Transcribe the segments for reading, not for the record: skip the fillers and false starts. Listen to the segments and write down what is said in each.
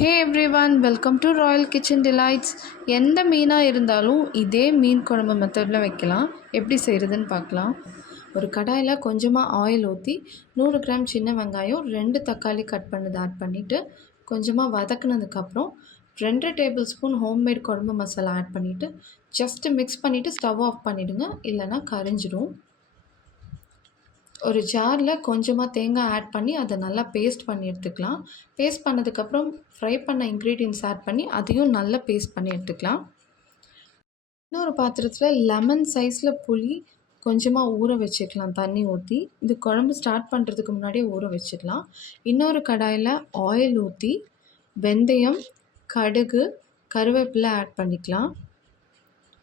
Hey everyone, welcome to Royal kitchen delights. எந்த மீனாக இருந்தாலும் இதே மீன் குழம்பு மெத்தடில் வைக்கலாம். எப்படி செய்கிறதுன்னு பார்க்கலாம். ஒரு கடாயில் கொஞ்சமாக ஆயில் ஊற்றி 100 கிராம் சின்ன வெங்காயம், 2 தக்காளி கட் பண்ணது ஆட் பண்ணிவிட்டு கொஞ்சமாக வதக்குனதுக்கப்புறம் 2 டேபிள் ஸ்பூன் ஹோம்மேட் குழம்பு மசாலா ஆட் பண்ணிவிட்டு ஜஸ்ட்டு மிக்ஸ் பண்ணிவிட்டு ஸ்டவ் ஆஃப் பண்ணிவிடுங்க, இல்லைனா கரிஞ்சிடும். ஒரு ஜாரில் கொஞ்சமாக தேங்காய் ஆட் பண்ணி அதை நல்லா பேஸ்ட் பண்ணி எடுத்துக்கலாம். பேஸ்ட் பண்ணதுக்கப்புறம் ஃப்ரை பண்ண இன்க்ரீடியன்ட்ஸ் ஆட் பண்ணி அதையும் நல்லா பேஸ்ட் பண்ணி எடுத்துக்கலாம். இன்னொரு பாத்திரத்தில் லெமன் சைஸில் புளி கொஞ்சமாக ஊற வச்சுக்கலாம் தண்ணி ஊற்றி. இது குழம்பு ஸ்டார்ட் பண்ணுறதுக்கு முன்னாடியே ஊற வச்சிடலாம். இன்னொரு கடாயில் ஆயில் ஊற்றி வெந்தயம், கடுகு, கருவேப்பிலை ஆட் பண்ணிக்கலாம்.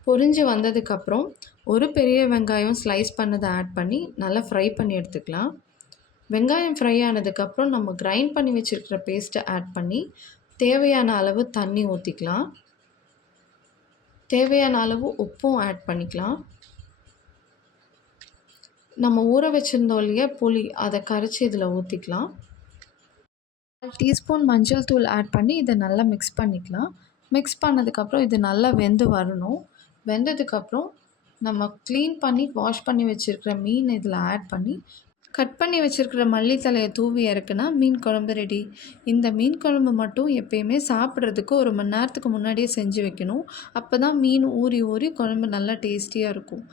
பொரிஞ்சு வந்ததுக்கப்புறம் ஒரு பெரிய வெங்காயம் ஸ்லைஸ் பண்ணதை ஆட் பண்ணி நல்லா ஃப்ரை பண்ணி எடுத்துக்கலாம். வெங்காயம் ஃப்ரை ஆனதுக்கப்புறம் நம்ம கிரைண்ட் பண்ணி வச்சுருக்கிற பேஸ்ட்டை ஆட் பண்ணி தேவையான அளவு தண்ணி ஊற்றிக்கலாம். தேவையான அளவு உப்பும் ஆட் பண்ணிக்கலாம். நம்ம ஊற வச்சுருந்தோம் இல்லையா புளி, அதை கரைச்சி இதில் ஊற்றிக்கலாம். 1 டீஸ்பூன் மஞ்சள் தூள் ஆட் பண்ணி இதை நல்லா மிக்ஸ் பண்ணிக்கலாம். மிக்ஸ் பண்ணதுக்கப்புறம் இது நல்லா வெந்து வரணும். வெந்ததுக்கப்புறம் நம்ம க்ளீன் பண்ணி வாஷ் பண்ணி வச்சுருக்கிற மீன் இதில் ஆட் பண்ணி கட் பண்ணி வச்சுருக்கிற மல்லித்தலையை தூவி இறக்குனா மீன் குழம்பு ரெடி. இந்த மீன் குழம்பு மட்டும் எப்பயுமே சாப்பிட்றதுக்கு 1 மணி நேரத்துக்கு முன்னாடியே செஞ்சு வைக்கணும். அப்போ தான் மீன் ஊறி ஊறி குழம்பு நல்லா டேஸ்டியாக இருக்கும்.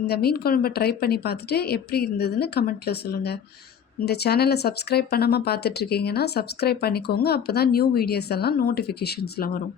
இந்த மீன் குழம்பை ட்ரை பண்ணி பார்த்துட்டு எப்படி இருந்ததுன்னு கமெண்ட்டில் சொல்லுங்கள். இந்த சேனலை சப்ஸ்கிரைப் பண்ணாமல் பார்த்துட்ருக்கீங்கன்னா சப்ஸ்கிரைப் பண்ணிக்கோங்க. அப்போ தான் நியூ வீடியோஸ் எல்லாம் நோட்டிஃபிகேஷன்ஸில் வரும்.